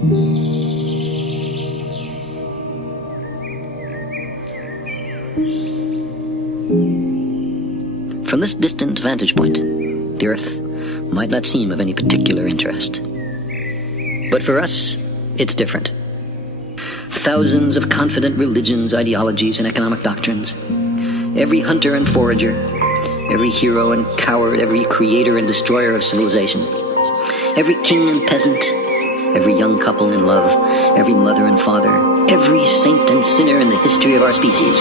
From this distant vantage point, the Earth might not seem of any particular interest. But for us, it's different. Thousands of confident religions, ideologies, and economic doctrines. Every hunter and forager, every hero and coward, every creator and destroyer of civilization. Every king and peasant, every young couple in love, every mother and father, every saint and sinner in the history of our species.